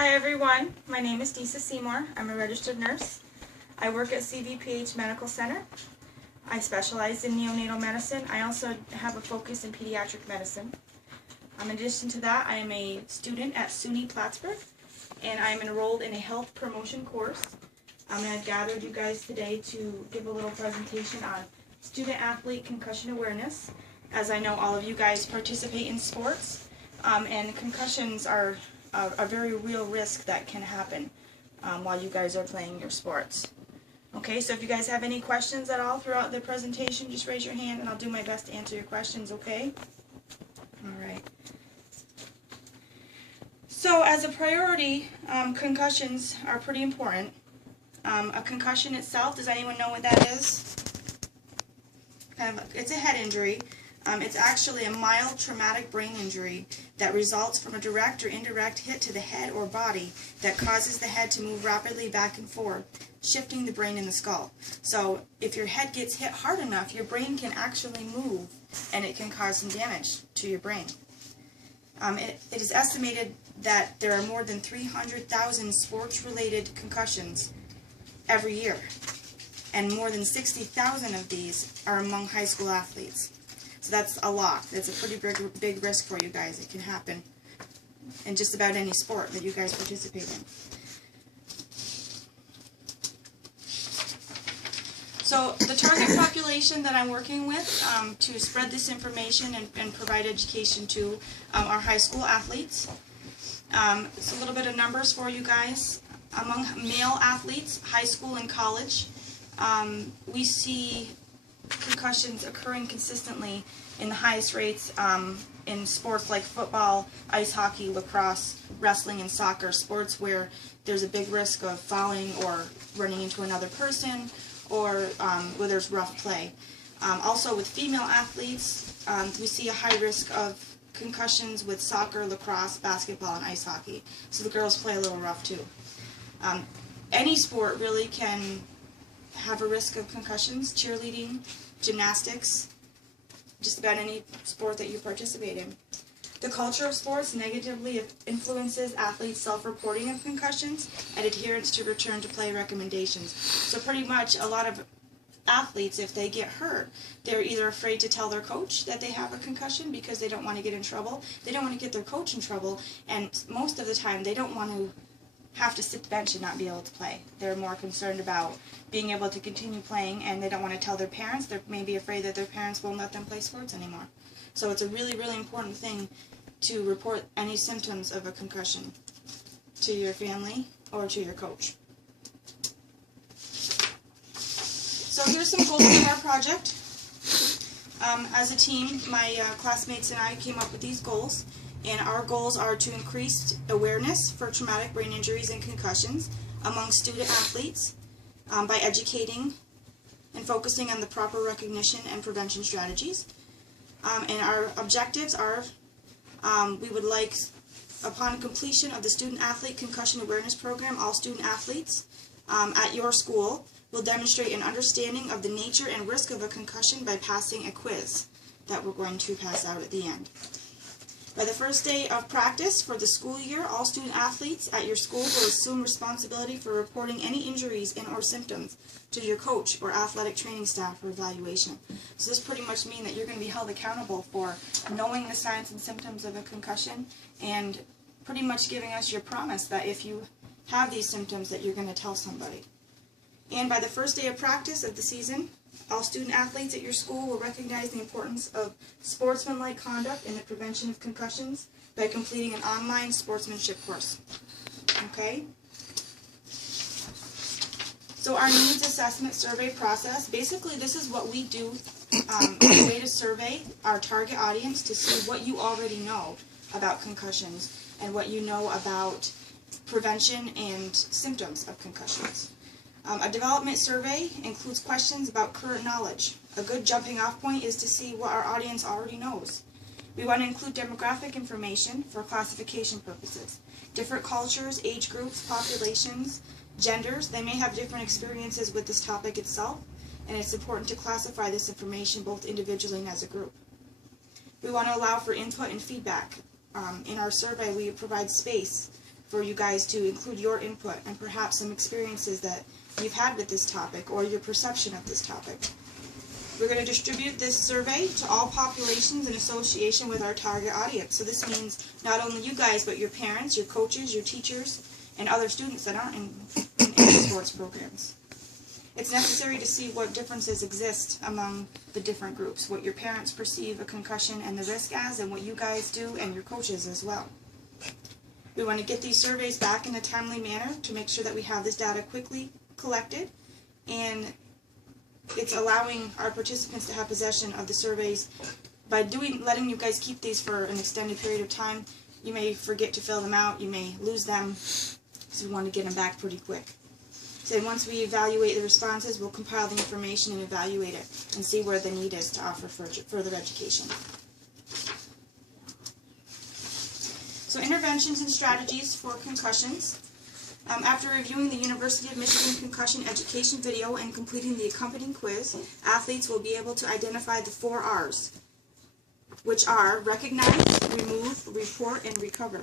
Hi everyone, my name is Disa Seymour. I'm a registered nurse. I work at CVPH Medical Center. I specialize in neonatal medicine. I also have a focus in pediatric medicine. In addition to that, I am a student at SUNY Plattsburgh, and I am enrolled in a health promotion course. I've gathered you guys today to give a little presentation on student-athlete concussion awareness, as I know all of you guys participate in sports, and concussions are a very real risk that can happen while you guys are playing your sports. Okay, so if you guys have any questions at all throughout the presentation, just raise your hand and I'll do my best to answer your questions, okay? Alright. So as a priority, concussions are pretty important. A concussion itself, does anyone know what that is? It's a head injury. It's actually a mild traumatic brain injury that results from a direct or indirect hit to the head or body that causes the head to move rapidly back and forth, shifting the brain in the skull. So if your head gets hit hard enough, your brain can actually move and it can cause some damage to your brain. It is estimated that there are more than 300,000 sports-related concussions every year, and more than 60,000 of these are among high school athletes. So that's a lot. That's a pretty big risk for you guys. It can happen in just about any sport that you guys participate in. So the target population that I'm working with to spread this information and provide education to are high school athletes. It's a little bit of numbers for you guys. Among male athletes, high school and college, we see concussions occurring consistently in the highest rates in sports like football, ice hockey, lacrosse, wrestling, and soccer, sports where there's a big risk of falling or running into another person, or where there's rough play. Also with female athletes, we see a high risk of concussions with soccer, lacrosse, basketball, and ice hockey. So the girls play a little rough too. Any sport really can have a risk of concussions: cheerleading, gymnastics, just about any sport that you participate in. The culture of sports negatively influences athletes' self-reporting of concussions and adherence to return to play recommendations. So pretty much a lot of athletes, if they get hurt, they're either afraid to tell their coach that they have a concussion because they don't want to get in trouble. They don't want to get their coach in trouble, and most of the time they don't want to have to sit the bench and not be able to play. They're more concerned about being able to continue playing, and they don't want to tell their parents. They're maybe afraid that their parents won't let them play sports anymore. So it's a really, really important thing to report any symptoms of a concussion to your family or to your coach. So here's some goals of our project. As a team, my classmates and I came up with these goals. And our goals are to increase awareness for traumatic brain injuries and concussions among student athletes by educating and focusing on the proper recognition and prevention strategies. And our objectives are, we would like, upon completion of the Student Athlete Concussion Awareness Program, all student athletes at your school will demonstrate an understanding of the nature and risk of a concussion by passing a quiz that we're going to pass out at the end. By the first day of practice for the school year, all student athletes at your school will assume responsibility for reporting any injuries and or symptoms to your coach or athletic training staff for evaluation. So this pretty much means that you're going to be held accountable for knowing the signs and symptoms of a concussion and pretty much giving us your promise that if you have these symptoms that you're going to tell somebody. And by the first day of practice of the season, all student athletes at your school will recognize the importance of sportsmanlike conduct in the prevention of concussions by completing an online sportsmanship course. Okay? So our needs assessment survey process, basically this is what we do as a way to survey our target audience to see what you already know about concussions and what you know about prevention and symptoms of concussions. A development survey includes questions about current knowledge. A good jumping off point is to see what our audience already knows. We want to include demographic information for classification purposes. Different cultures, age groups, populations, genders, they may have different experiences with this topic itself, and it's important to classify this information both individually and as a group. We want to allow for input and feedback. In our survey, we provide space for you guys to include your input and perhaps some experiences that you've had with this topic or your perception of this topic. We're going to distribute this survey to all populations in association with our target audience. So this means not only you guys, but your parents, your coaches, your teachers, and other students that aren't in any sports programs. It's necessary to see what differences exist among the different groups, what your parents perceive a concussion and the risk as, and what you guys do and your coaches as well. We want to get these surveys back in a timely manner to make sure that we have this data quickly collected, and it's allowing our participants to have possession of the surveys. By letting you guys keep these for an extended period of time, you may forget to fill them out, you may lose them, so we want to get them back pretty quick. So once we evaluate the responses, we'll compile the information and evaluate it and see where the need is to offer further education. So interventions and strategies for concussions. After reviewing the University of Michigan concussion education video and completing the accompanying quiz, athletes will be able to identify the 4 R's, which are recognize, remove, report, and recover.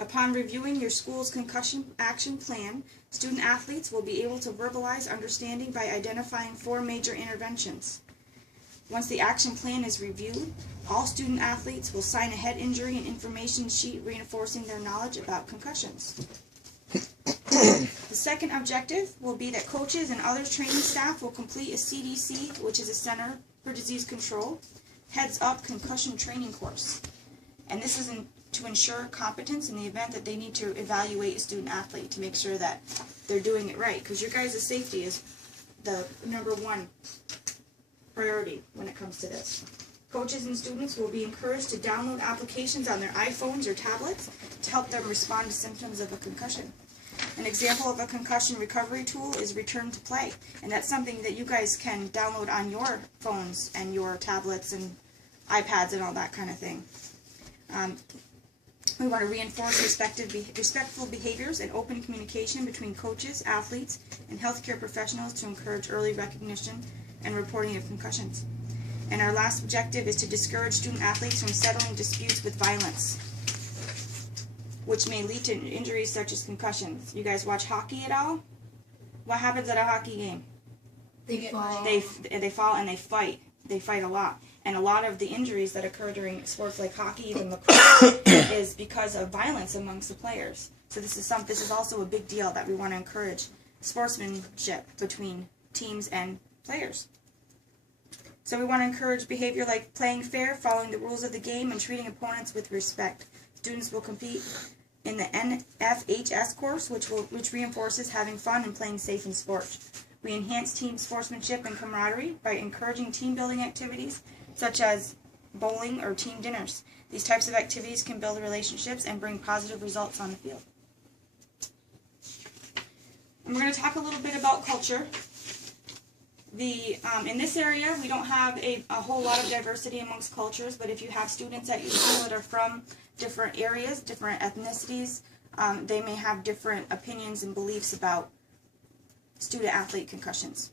Upon reviewing your school's concussion action plan, student athletes will be able to verbalize understanding by identifying 4 major interventions. Once the action plan is reviewed, all student athletes will sign a head injury and information sheet reinforcing their knowledge about concussions. The second objective will be that coaches and other training staff will complete a CDC, which is a Center for Disease Control, heads-up concussion training course. And this is to ensure competence in the event that they need to evaluate a student athlete to make sure that they're doing it right, because your guys' safety is the #1 priority when it comes to this. Coaches and students will be encouraged to download applications on their iPhones or tablets to help them respond to symptoms of a concussion. An example of a concussion recovery tool is Return to Play, and that's something that you guys can download on your phones and your tablets and iPads and all that kind of thing. We want to reinforce respectful behaviors and open communication between coaches, athletes, and healthcare professionals to encourage early recognition and reporting of concussions. And our last objective is to discourage student athletes from settling disputes with violence, which may lead to injuries such as concussions. You guys watch hockey at all? What happens at a hockey game? They fall. They fall and they fight. They fight a lot. And a lot of the injuries that occur during sports like hockey, even lacrosse, is because of violence amongst the players. So this is also a big deal that we want to encourage sportsmanship between teams and players. So we want to encourage behavior like playing fair, following the rules of the game, and treating opponents with respect. Students will compete in the NFHS course, which reinforces having fun and playing safe in sport. We enhance team sportsmanship and camaraderie by encouraging team-building activities such as bowling or team dinners. These types of activities can build relationships and bring positive results on the field. And we're going to talk a little bit about culture. In this area, we don't have a whole lot of diversity amongst cultures, but if you have students at your school that are from different areas, different ethnicities, they may have different opinions and beliefs about student-athlete concussions.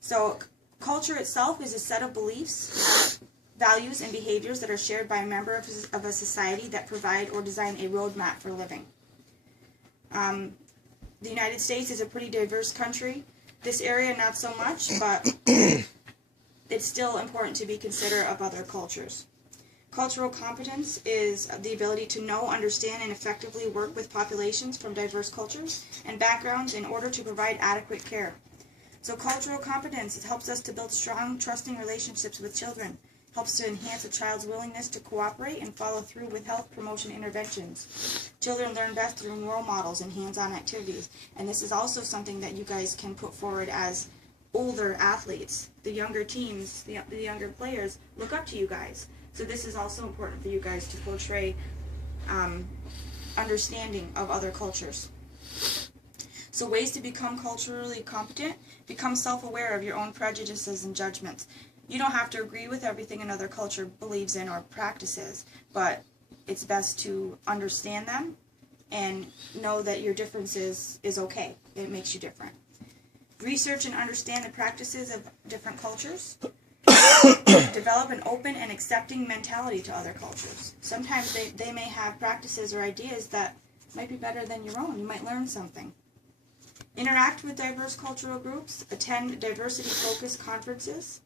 So culture itself is a set of beliefs, values, and behaviors that are shared by a member of a society that provide or design a roadmap for living. The United States is a pretty diverse country. This area, not so much, but it's still important to be considerate of other cultures. Cultural competence is the ability to know, understand, and effectively work with populations from diverse cultures and backgrounds in order to provide adequate care. So cultural competence helps us to build strong, trusting relationships with children, helps to enhance a child's willingness to cooperate and follow through with health promotion interventions. Children learn best through role models and hands-on activities, and this is also something that you guys can put forward as older athletes. The younger teams, the younger players look up to you guys. So this is also important for you guys to portray understanding of other cultures. So ways to become culturally competent: become self-aware of your own prejudices and judgments. You don't have to agree with everything another culture believes in or practices, but it's best to understand them and know that your difference is okay. It makes you different. Research and understand the practices of different cultures. Develop an open and accepting mentality to other cultures. Sometimes they may have practices or ideas that might be better than your own. You might learn something. Interact with diverse cultural groups. Attend diversity-focused conferences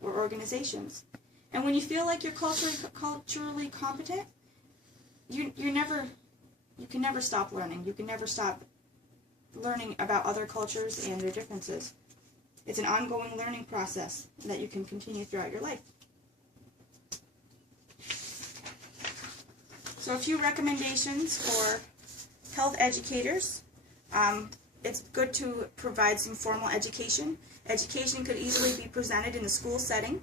or organizations. And when you feel like you're culturally competent, you can never stop learning. You can never stop learning about other cultures and their differences. It's an ongoing learning process that you can continue throughout your life. So a few recommendations for health educators. It's good to provide some formal education. Education could easily be presented in the school setting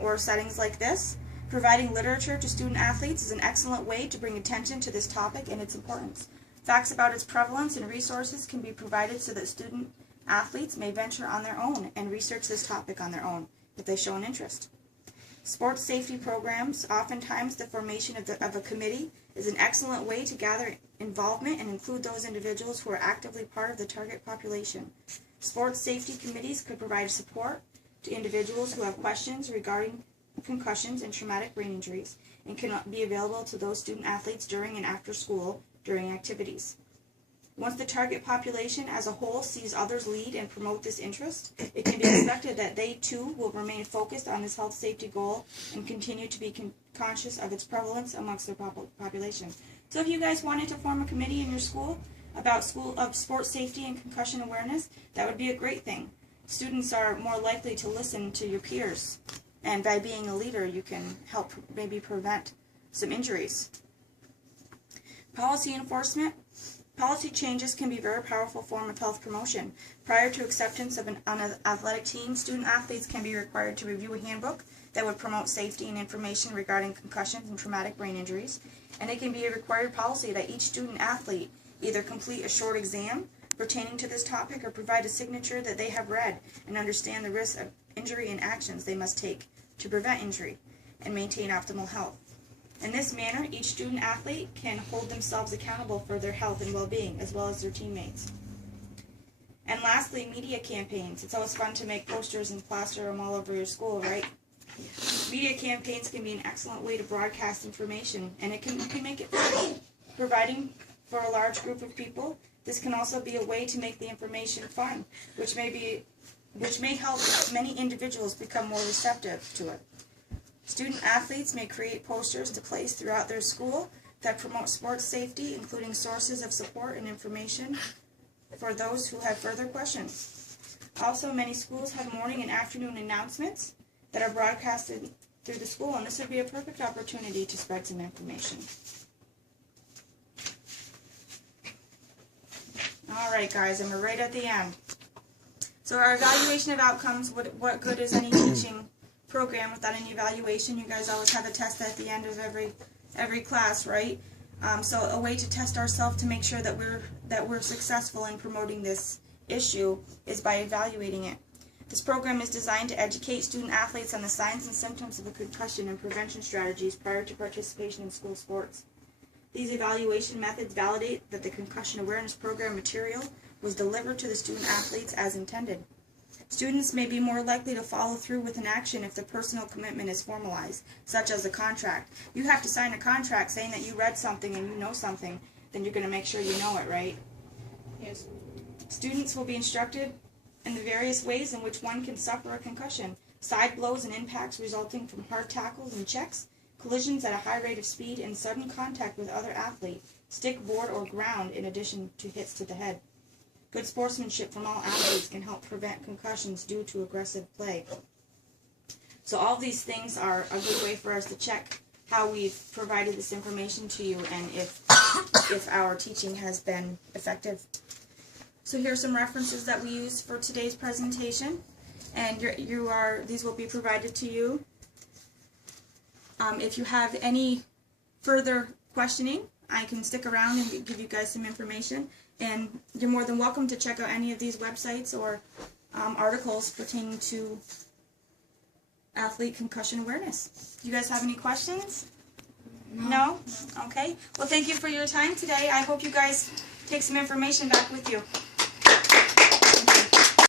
or settings like this. Providing literature to student athletes is an excellent way to bring attention to this topic and its importance. Facts about its prevalence and resources can be provided so that student athletes may venture on their own and research this topic on their own if they show an interest. Sports safety programs. Oftentimes the formation of a committee is an excellent way to gather involvement and include those individuals who are actively part of the target population. Sports safety committees could provide support to individuals who have questions regarding concussions and traumatic brain injuries and can be available to those student athletes during and after school during activities. Once the target population as a whole sees others lead and promote this interest, it can be expected that they too will remain focused on this health safety goal and continue to be conscious of its prevalence amongst their population. So if you guys wanted to form a committee in your school about sports safety and concussion awareness, that would be a great thing. Students are more likely to listen to your peers, and by being a leader you can help maybe prevent some injuries. Policy enforcement. Policy changes can be a very powerful form of health promotion. Prior to acceptance of an athletic team, student athletes can be required to review a handbook that would promote safety and information regarding concussions and traumatic brain injuries. And it can be a required policy that each student athlete either complete a short exam pertaining to this topic or provide a signature that they have read and understand the risks of injury and actions they must take to prevent injury and maintain optimal health. In this manner, each student athlete can hold themselves accountable for their health and well-being, as well as their teammates. And lastly, media campaigns. It's always fun to make posters and plaster them all over your school, right? Media campaigns can be an excellent way to broadcast information, and you can make it free. Providing for a large group of people, this can also be a way to make the information fun, which may help many individuals become more receptive to it. Student athletes may create posters to place throughout their school that promote sports safety, including sources of support and information for those who have further questions. Also, many schools have morning and afternoon announcements that are broadcasted through the school, and this would be a perfect opportunity to spread some information. All right, guys, and we're right at the end. So our evaluation of outcomes, what good is any teaching program without any evaluation? You guys always have a test at the end of every class, right? So a way to test ourselves to make sure that we're successful in promoting this issue is by evaluating it. This program is designed to educate student athletes on the signs and symptoms of a concussion and prevention strategies prior to participation in school sports. These evaluation methods validate that the concussion awareness program material was delivered to the student athletes as intended. Students may be more likely to follow through with an action if the personal commitment is formalized, such as a contract. You have to sign a contract saying that you read something and you know something, then you're going to make sure you know it, right? Yes. Students will be instructed in the various ways in which one can suffer a concussion: side blows and impacts resulting from hard tackles and checks, collisions at a high rate of speed, and sudden contact with other athletes, stick, board, or ground, in addition to hits to the head. Good sportsmanship from all athletes can help prevent concussions due to aggressive play. So all these things are a good way for us to check how we've provided this information to you and if our teaching has been effective. So here are some references that we use for today's presentation, and these will be provided to you. If you have any further questioning, I can stick around and give you guys some information. And you're more than welcome to check out any of these websites or articles pertaining to athlete concussion awareness. Do you guys have any questions? No? Okay. Well, thank you for your time today. I hope you guys take some information back with you.